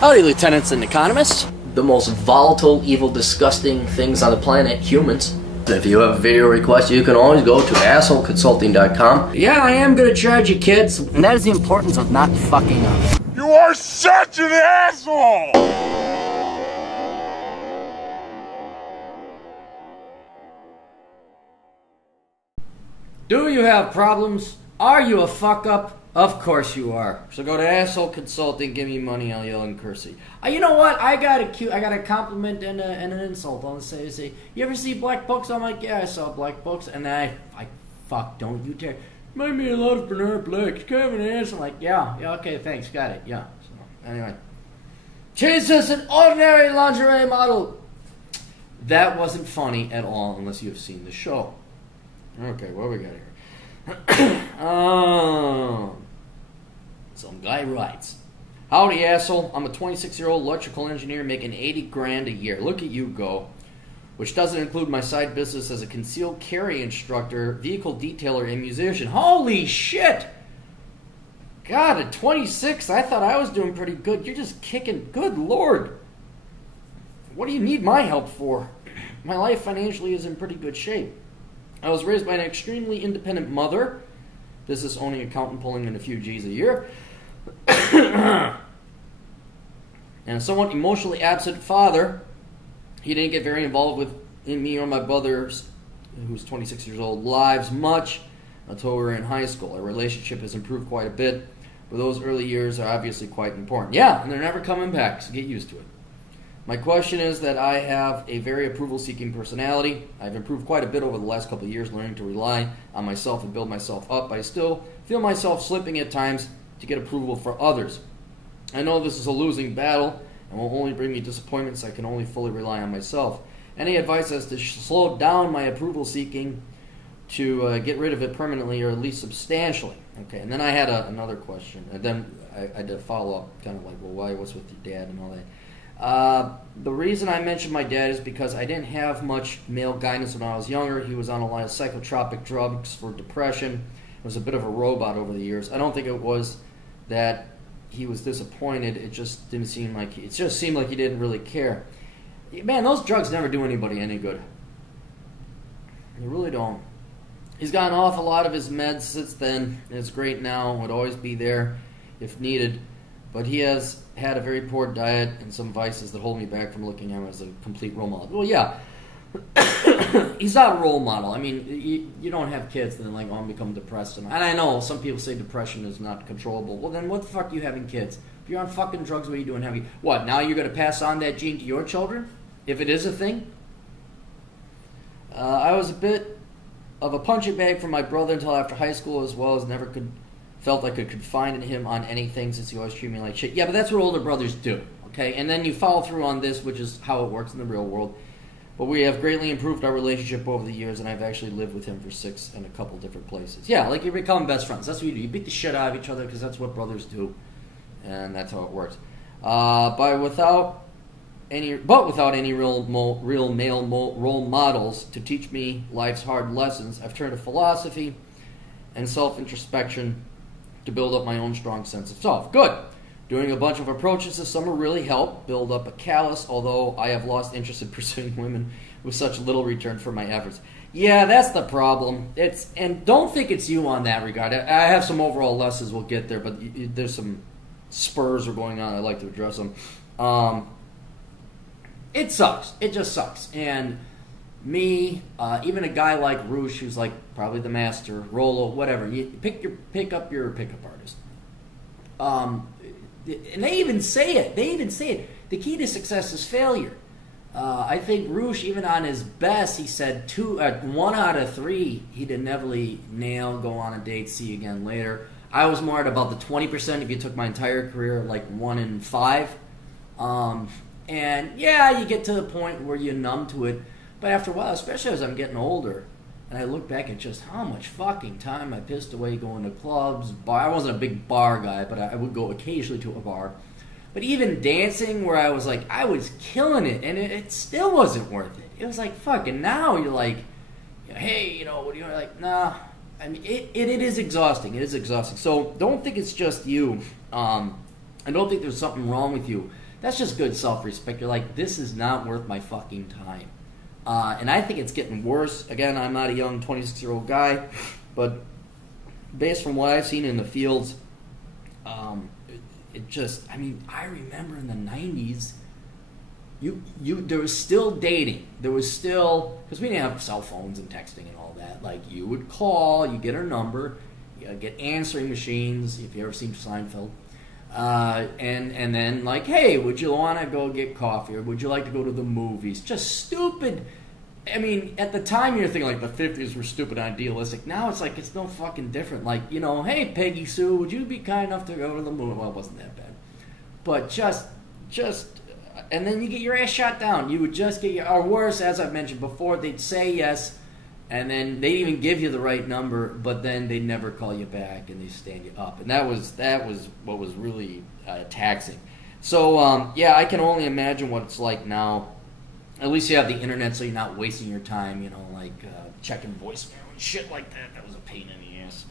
Howdy, lieutenants and economists. The most volatile, evil, disgusting things on the planet, humans. If you have a video request, you can always go to assholeconsulting.com. Yeah, I am gonna charge you, kids. And that is the importance of not fucking up. You are such an asshole! Do you have problems? Are you a fuck up? Of course you are. So go to Asshole Consulting, give me money, I'll yell and curse you. You know what? I got a compliment and an insult. I'll say, you ever see Black Books? I'm like, yeah, I saw Black Books, and I fuck, don't you dare. Remind me a lot of Bernard Black. He's kind of an ass. I'm like, yeah, okay, thanks, got it, yeah. So, anyway. Change this an ordinary lingerie model. That wasn't funny at all unless you have seen the show. Okay, what we got here? Some guy writes, howdy asshole, I'm a 26-year-old electrical engineer making 80 grand a year. Look at you go. Which doesn't include my side business as a concealed carry instructor, vehicle detailer, and musician. Holy shit! God, at 26, I thought I was doing pretty good. You're just kicking. Good lord. What do you need my help for? My life financially is in pretty good shape. I was raised by an extremely independent mother, business owning accountant pulling in a few G's a year, and a somewhat emotionally absent father. He didn't get very involved in me or my brother's, who's 26 years old, lives much until we were in high school. Our relationship has improved quite a bit, but those early years are obviously quite important. Yeah, and they're never coming back, so get used to it. My question is that I have a very approval-seeking personality. I've improved quite a bit over the last couple of years, learning to rely on myself and build myself up. I still feel myself slipping at times to get approval for others. I know this is a losing battle and will only bring me disappointments. I can only fully rely on myself. Any advice as to slow down my approval-seeking to get rid of it permanently or at least substantially? Okay, and then I had another question. And then I did a follow-up, kind of like, well, what's with your dad and all that? The reason I mentioned my dad is because I didn't have much male guidance when I was younger. He was on a lot of psychotropic drugs for depression. He was a bit of a robot over the years. I don't think it was that he was disappointed. It just didn't seem like it just seemed like he didn't really care. Man, those drugs never do anybody any good. They really don't. He's gotten off a lot of his meds since then. And it's great now. Would always be there if needed. But he has had a very poor diet and some vices that hold me back from looking at him as a complete role model. Well, yeah, he's not a role model. I mean, you don't have kids and then like, oh, I'm become depressed. And I know some people say depression is not controllable. Well, then what the fuck are you having kids? If you're on fucking drugs, what are you doing having? What, now you're going to pass on that gene to your children? If it is a thing? I was a bit of a punching bag for my brother until after high school, as well as never felt I could confide in him on anything since he always treated me like shit. Yeah, but that's what older brothers do, okay? And then you follow through on this, which is how it works in the real world. But we have greatly improved our relationship over the years, and I've actually lived with him for 6 in a couple different places. Yeah, like you're becoming best friends. That's what you do. You beat the shit out of each other because that's what brothers do, and that's how it works. But without any real male role models to teach me life's hard lessons, I've turned to philosophy and self-introspection to build up my own strong sense of self. Good. Doing a bunch of approaches this summer really helped build up a callus, although I have lost interest in pursuing women with such little return for my efforts. Yeah, that's the problem. And don't think it's you on that regard. I have some overall lessons we'll get there, but there's some spurs are going on. I'd like to address them. It sucks. It just sucks. And me, even a guy like Roosh, who's like probably the master, Rolo, whatever. You pick up your pickup artist. And they even say it. The key to success is failure. I think Roosh, even on his best, he said 1 out of 3 he'd inevitably nail, go on a date, see you again later. I was more at about the 20% if you took my entire career, like 1 in 5. And yeah, you get to the point where you're numb to it. But after a while, especially as I'm getting older, and I look back at just how much fucking time I pissed away going to clubs, bar. I wasn't a big bar guy, but I would go occasionally to a bar. But even dancing, where I was killing it, and it still wasn't worth it. It was like, fucking now you're like, hey, what do you like? Nah. I mean, it is exhausting. It is exhausting. So don't think it's just you. I don't think there's something wrong with you. That's just good self-respect. You're like, this is not worth my fucking time. And I think it's getting worse. Again, I'm not a young 26-year-old guy, but based from what I've seen in the fields, it just, I mean, I remember in the 90s, there was still dating. There was still, because we didn't have cell phones and texting and all that. Like, you would call, you get her number, you get answering machines, if you ever seen Seinfeld. And then, like, hey, would you want to go get coffee, or would you like to go to the movies? Just stupid. I mean, at the time you're thinking like the 50s were stupid and idealistic. Now it's like it's no fucking different. Like, you know, hey, Peggy Sue, would you be kind enough to go to the movie? Well, it wasn't that bad, but just, and then you get your ass shot down. You would just get your, or worse, as I've mentioned before, they'd say yes, and then they'd even give you the right number, but then they'd never call you back, and they stand you up, and that was what was really taxing. So yeah, I can only imagine what it's like now. At least you have the internet, so you're not wasting your time, you know, like checking voicemail and shit like that. That was a pain in the ass.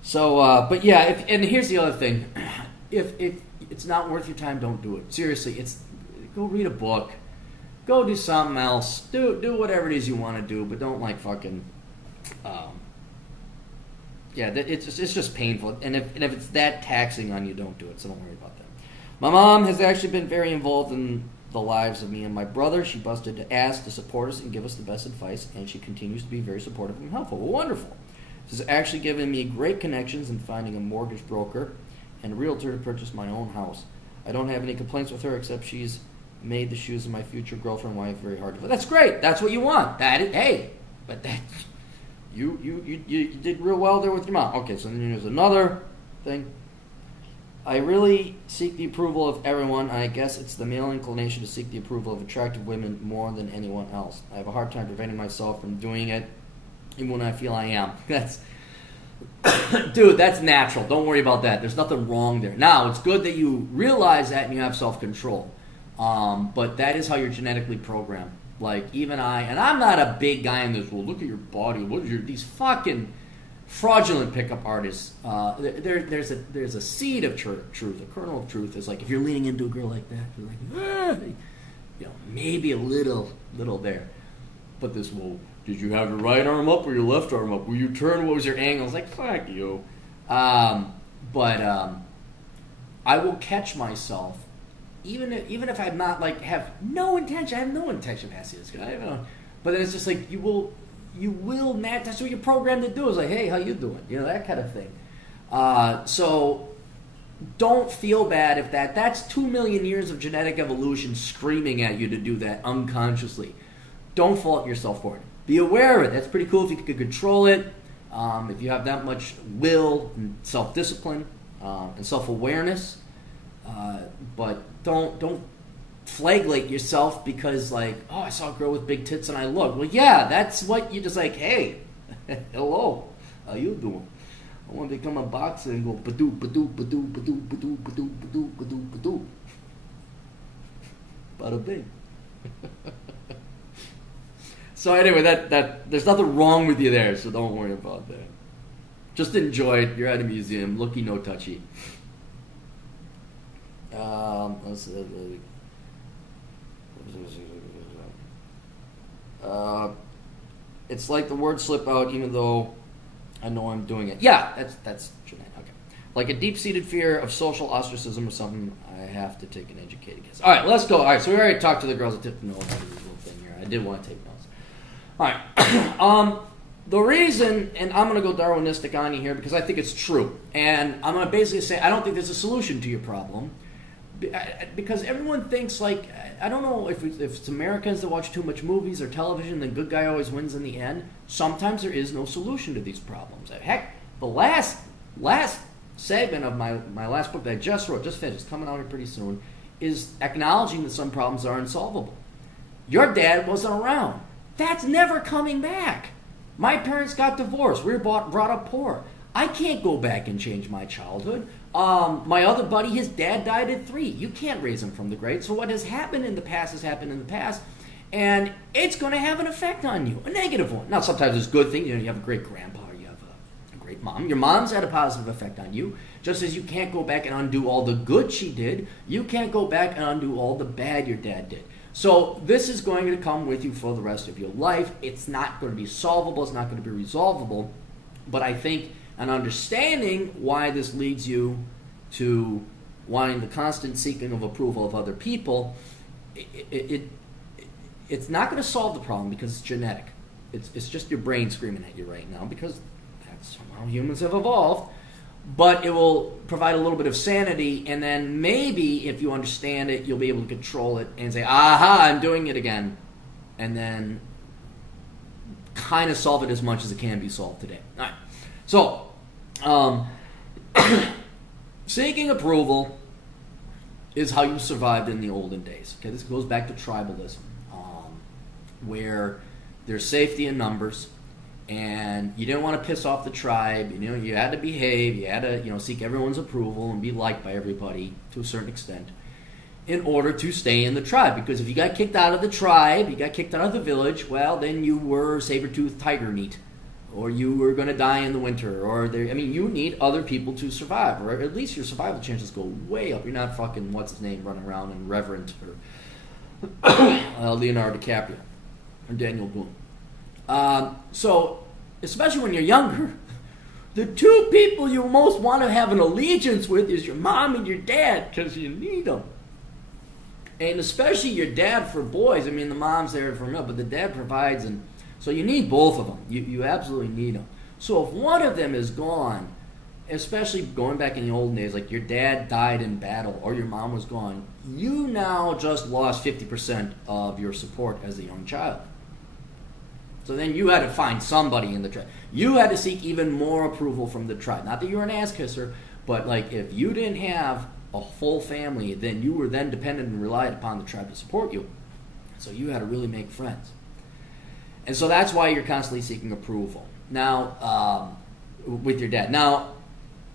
So, but yeah, and here's the other thing: if it's not worth your time, don't do it. Seriously, go read a book, go do something else, do whatever it is you want to do, but don't like fucking. Yeah, it's just painful, and if it's that taxing on you, don't do it. So don't worry about that. My mom has actually been very involved in the lives of me and my brother. She busted to ask to support us and give us the best advice, and she continues to be very supportive and helpful. Well, wonderful. This has actually given me great connections in finding a mortgage broker and a realtor to purchase my own house. I don't have any complaints with her, except she's made the shoes of my future girlfriend wife very hard to fit. That's great. That's what you want. Hey, but that you did real well there with your mom. Okay, so then there's another thing. I really seek the approval of everyone, and I guess it's the male inclination to seek the approval of attractive women more than anyone else. I have a hard time preventing myself from doing it, even when I feel I am. Dude, that's natural. Don't worry about that. There's nothing wrong there. Now, it's good that you realize that and you have self-control. But that is how you're genetically programmed. Like, even and I'm not a big guy in this, well, look at your body. What is these fucking fraudulent pickup artists, there's a seed of truth, a kernel of truth. Is like, if you're leaning into a girl like that, you're like, you know, maybe a little there. But this, well, did you have your right arm up or your left arm up? Will you turn? What was your angle? It's like, fuck you. But I will catch myself, even if I'm not like have no intention. I have no intention of asking this guy. But then it's just like you will. That's what you're programmed to do. Is like, hey, how you doing? You know, that kind of thing. So don't feel bad if that's 2 million years of genetic evolution screaming at you to do that unconsciously. Don't fault yourself for it. Be aware of it. That's pretty cool if you can control it. If you have that much will and self-discipline and self-awareness. But don't flagellate yourself because, like, oh, I saw a girl with big tits and I looked. Well, yeah, that's what you just like, hey, hello, how you doing? I want to become a boxer and go ba-doo, ba-doo, ba-doo, ba-doo, ba-doo, ba-doo, ba-doo, ba-doo, ba-doo. Bada bing. So anyway, that there's nothing wrong with you there, so don't worry about that. Just enjoy it. You're at a museum. Looky, no touchy. It's like the words slip out even though I know I'm doing it. Yeah, that's genetic. Okay. Like a deep-seated fear of social ostracism or something I have to take an educated guess. All right, let's go. All right, so we already talked to the girls that took notes on this little thing here. I did want to take notes. All right. The reason, and I'm going to go Darwinistic on you here because I think it's true. And I'm going to basically say I don't think there's a solution to your problem. Because everyone thinks, like, I don't know if it's Americans that watch too much movies or television, the good guy always wins in the end. Sometimes there is no solution to these problems. Heck, the last segment of my last book that I just wrote, just finished, coming out here pretty soon, is acknowledging that some problems are unsolvable. Your dad wasn't around. That's never coming back. My parents got divorced. We were brought up poor. I can't go back and change my childhood. My other buddy, his dad died at 3. You can't raise him from the grave. So what has happened in the past has happened in the past. And it's going to have an effect on you, a negative one. Now, sometimes it's a good thing. You know, you have a great grandpa, or you have a great mom. Your mom's had a positive effect on you. Just as you can't go back and undo all the good she did, you can't go back and undo all the bad your dad did. So this is going to come with you for the rest of your life. It's not going to be solvable. It's not going to be resolvable. But I think an understanding why this leads you to wanting the constant seeking of approval of other people, it's not going to solve the problem because it's genetic. It's just your brain screaming at you right now because that's how humans have evolved. But it will provide a little bit of sanity, and then maybe if you understand it, you'll be able to control it and say, aha, I'm doing it again. And then kind of solve it as much as it can be solved today. All right. So, seeking approval is how you survived in the olden days. Okay, this goes back to tribalism, where there's safety in numbers, and you didn't want to piss off the tribe. You know, you had to behave. You had to, seek everyone's approval and be liked by everybody to a certain extent in order to stay in the tribe. Because if you got kicked out of the tribe, you got kicked out of the village, well, then you were saber-toothed tiger meat, or you were going to die in the winter, or you need other people to survive, or at least your survival chances go way up. You're not fucking what's his name running around in Reverend or Leonardo DiCaprio or Daniel Boone. So, especially when you're younger, the two people you most want to have an allegiance with is your mom and your dad, because you need them. And especially your dad for boys. I mean, the mom's there for milk, but the dad provides, and so you need both of them. You absolutely need them. So if one of them is gone, especially going back in the old days, like your dad died in battle or your mom was gone, you now just lost 50% of your support as a young child. So then you had to find somebody in the tribe. You had to seek even more approval from the tribe. Not that you were an ass kisser, but like if you didn't have a full family, then you were then dependent and relied upon the tribe to support you. So you had to really make friends. And so that's why you're constantly seeking approval. Now, with your dad. Now,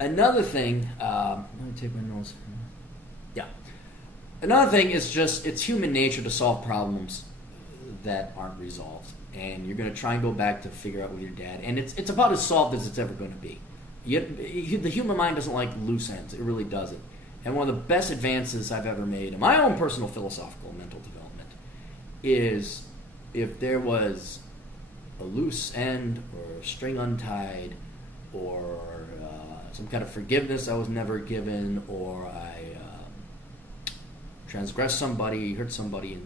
another thing, let me take my notes. Yeah. Another thing is just, it's human nature to solve problems that aren't resolved. And you're going to try and go back to figure out with your dad. And it's about as solved as it's ever going to be. The human mind doesn't like loose ends. It really doesn't. And one of the best advances I've ever made in my own personal philosophical and mental development is if there was a loose end or a string untied or some kind of forgiveness I was never given, or I transgressed somebody, hurt somebody,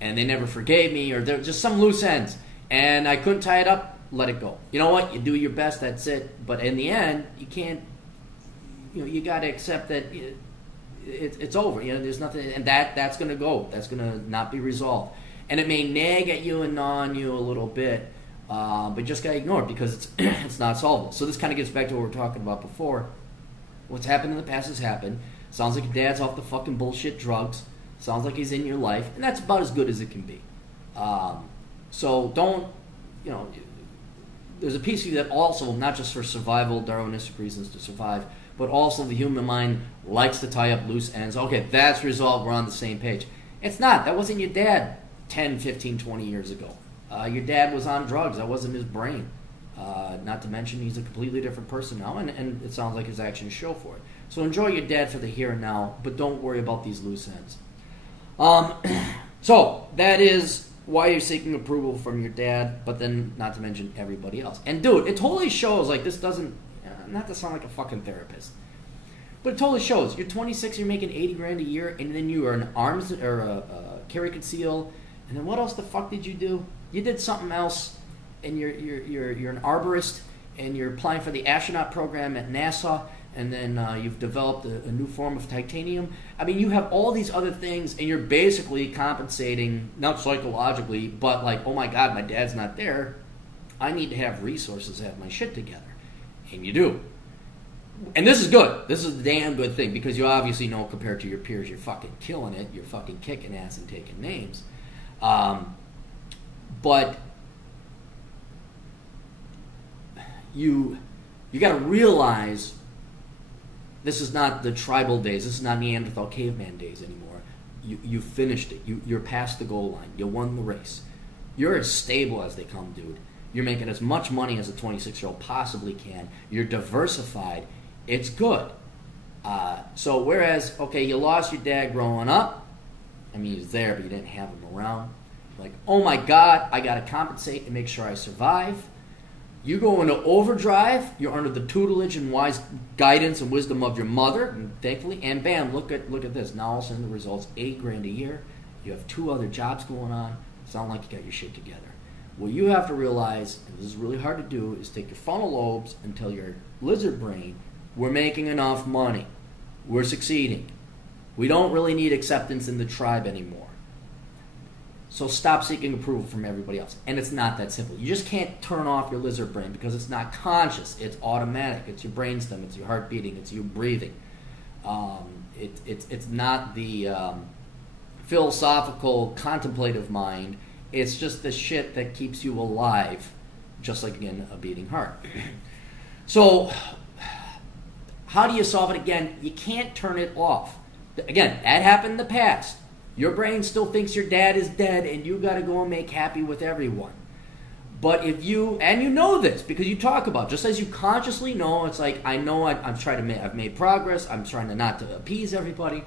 and they never forgave me, or there just some loose ends, and I couldn't tie it up, let it go. You know what? You do your best, that's it. But in the end, you can't, you got to accept that it's over. There's nothing, and that's going to go. That's going to not be resolved. And it may nag at you and gnaw on you a little bit, but you just got to ignore it because it's not solvable. So this kind of gets back to what we were talking about before. What's happened in the past has happened. Sounds like your dad's off the fucking bullshit drugs. Sounds like he's in your life, and that's about as good as it can be. So don't, there's a piece of you that also, not just for survival, Darwinistic reasons to survive, but also the human mind likes to tie up loose ends. Okay, that's resolved, we're on the same page. It's not. That wasn't your dad 10, 15, 20 years ago. Your dad was on drugs. That wasn't his brain. Not to mention he's a completely different person now, and it sounds like his actions show for it. So enjoy your dad for the here and now, but don't worry about these loose ends. So that is why you're seeking approval from your dad, but then not to mention everybody else. And dude, it totally shows, like, this doesn't, not to sound like a fucking therapist, but it totally shows. You're 26, you're making 80 grand a year, and then you are an arms or a carry conceal, and then what else the fuck did you do? You did something else, and you're an arborist, and you're applying for the astronaut program at NASA, and then you've developed a new form of titanium. I mean, you have all these other things, and you're basically compensating, not psychologically, but like, oh my God, my dad's not there. I need to have resources to have my shit together. And you do. And this is good. This is a damn good thing, because you obviously know, compared to your peers, you're fucking killing it. You're fucking kicking ass and taking names. But you got to realize this is not the tribal days. This is not Neanderthal caveman days anymore. You finished it. You're past the goal line. You won the race. You're as stable as they come, dude. You're making as much money as a 26-year-old possibly can. You're diversified. It's good. So whereas, okay, you lost your dad growing up. I mean, he was there, but you didn't have him around. Like, oh my God, I got to compensate and make sure I survive. You go into overdrive. You're under the tutelage and wise guidance and wisdom of your mother, and thankfully, and bam, look at this. Now all of a sudden the results, $8,000 a year. You have 2 other jobs going on. Sound like you got your shit together. What you have to realize, and this is really hard to do, is take your frontal lobes and tell your lizard brain, we're making enough money. We're succeeding. We don't really need acceptance in the tribe anymore. So stop seeking approval from everybody else. And it's not that simple. You just can't turn off your lizard brain because it's not conscious. It's automatic. It's your brainstem. It's your heart beating. It's you breathing. It's not the philosophical, contemplative mind. It's just the shit that keeps you alive, just like, again, a beating heart. So how do you solve it? Again, you can't turn it off. Again, that happened in the past. Your brain still thinks your dad is dead and you got to go and make happy with everyone. But if you, and you know this because you talk about, just as you consciously know, it's like, I know I've made progress. I'm trying to not to appease everybody.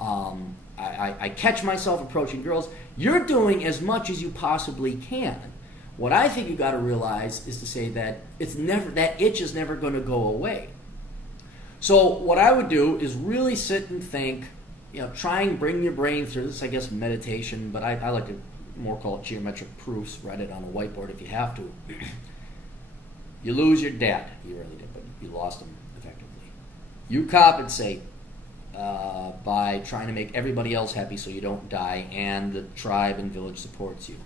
I catch myself approaching girls. You're doing as much as you possibly can. What I think you got to realize is to say that that itch is never going to go away. So what I would do is really sit and think, try and bring your brain through this, I guess, meditation, but I like to more call it geometric proofs. Write it on a whiteboard if you have to. You lose your dad. You really did, but you lost him effectively. You compensate by trying to make everybody else happy so you don't die, and the tribe and village supports you.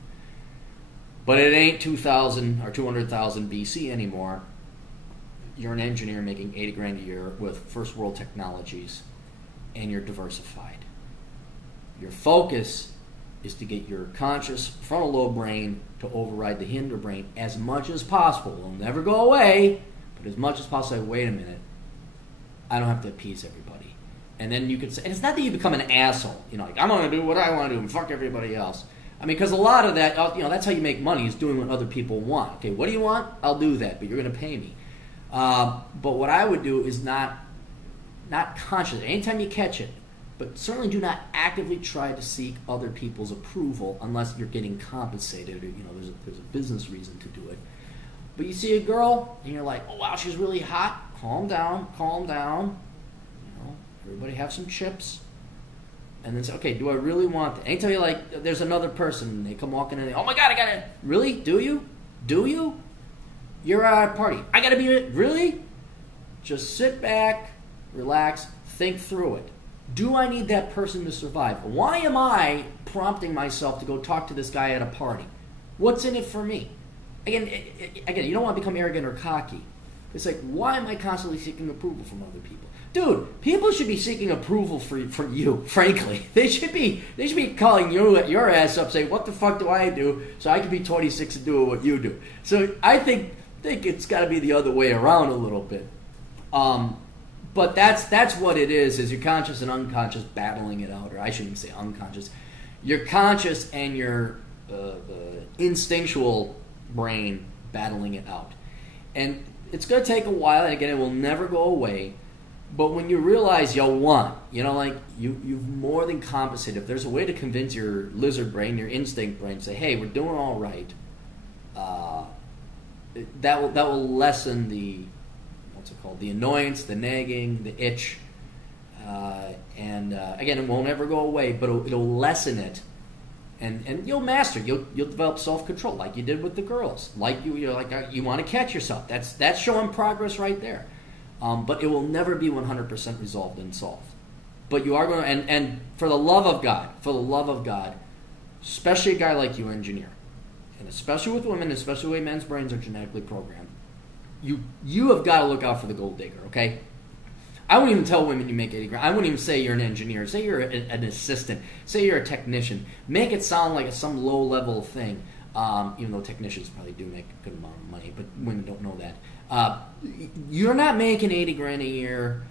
But it ain't 2,000 or 200,000 BC anymore. You're an engineer making $80,000 a year with first world technologies, and you're diversified. Your focus is to get your conscious frontal lobe brain to override the hinder brain as much as possible. It'll never go away, but as much as possible. Wait a minute, I don't have to appease everybody. And then you could say, and it's not that you become an asshole, like, I'm going to do what I want to do and fuck everybody else. I mean, because a lot of that, that's how you make money, is doing what other people want. Okay, what do you want? I'll do that, but you're going to pay me. But what I would do is not conscious. Anytime you catch it, but certainly do not actively try to seek other people's approval unless you're getting compensated or there's a business reason to do it. But you see a girl and you're like, oh wow, she's really hot. Calm down. Everybody have some chips. And then say, okay, do I really want that? Anytime you like, there's another person and they come walking in, oh my God, I gotta, really? Do you? You're at a party. I gotta be, really? Just sit back, relax, think through it. Do I need that person to survive? Why am I prompting myself to go talk to this guy at a party? What's in it for me? Again, you don't want to become arrogant or cocky. It's like, why am I constantly seeking approval from other people? Dude, people should be seeking approval from you, frankly. They should be calling your ass up saying, what the fuck do I do so I can be 26 and do what you do? So I think it's got to be the other way around a little bit. But that's what it is your conscious and unconscious battling it out, or I shouldn't say unconscious. Your conscious and your instinctual brain battling it out. And it's going to take a while, and again, it will never go away. But when you realize you won, you've more than compensated. If there's a way to convince your lizard brain, your instinct brain, say, hey, we're doing all right, that will lessen the, the annoyance, the nagging, the itch, and again, it won't ever go away, but it'll lessen it, and you'll master. You'll develop self-control, like you did with the girls. Like you want to catch yourself. That's showing progress right there. But it will never be 100% resolved and solved. But you are going to, and for the love of God, especially a guy like you, engineer, and especially with women, especially the way men's brains are genetically programmed, you have got to look out for the gold digger, okay? I wouldn't even tell women you make $80,000. I wouldn't even say you're an engineer. Say you're an assistant. Say you're a technician. Make it sound like it's some low-level thing, even though technicians probably do make a good amount of money, but women don't know that. You're not making $80,000 a year.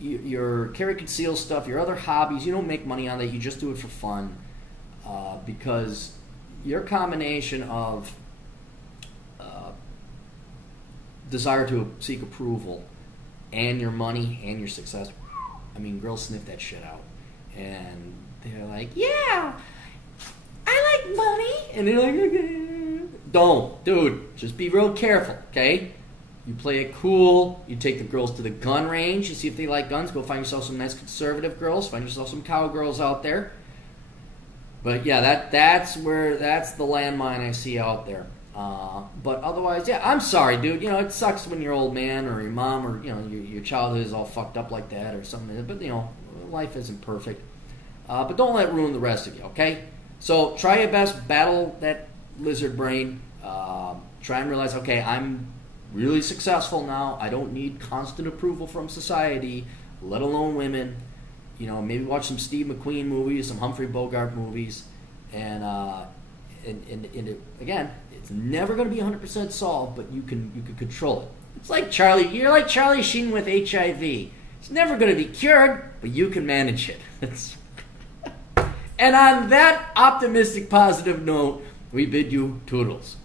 Your carry conceal stuff, your other hobbies, you don't make money on that. You just do it for fun, because your combination of desire to seek approval and your money and your success, I mean, girls sniff that shit out. And they're like, yeah, I like money. And they're like, okay. Don't. Dude, just be real careful, okay? You play it cool. You take the girls to the gun range. You see if they like guns. Go find yourself some nice conservative girls. Find yourself some cowgirls out there. But yeah, that's the landmine I see out there. But otherwise, yeah, I'm sorry, dude. You know, it sucks when your old man or your mom or, you know, your childhood is all fucked up like that or something. But, you know, life isn't perfect. But don't let it ruin the rest of you, okay? So try your best. Battle that lizard brain. Try and realize, okay, I'm really successful now. I don't need constant approval from society, let alone women. You know, maybe watch some Steve McQueen movies, some Humphrey Bogart movies, and it, again, it's never going to be 100% solved, but you can control it. It's like Charlie. You're like Charlie Sheen with HIV. It's never going to be cured, but you can manage it. And on that optimistic, positive note, we bid you toodles.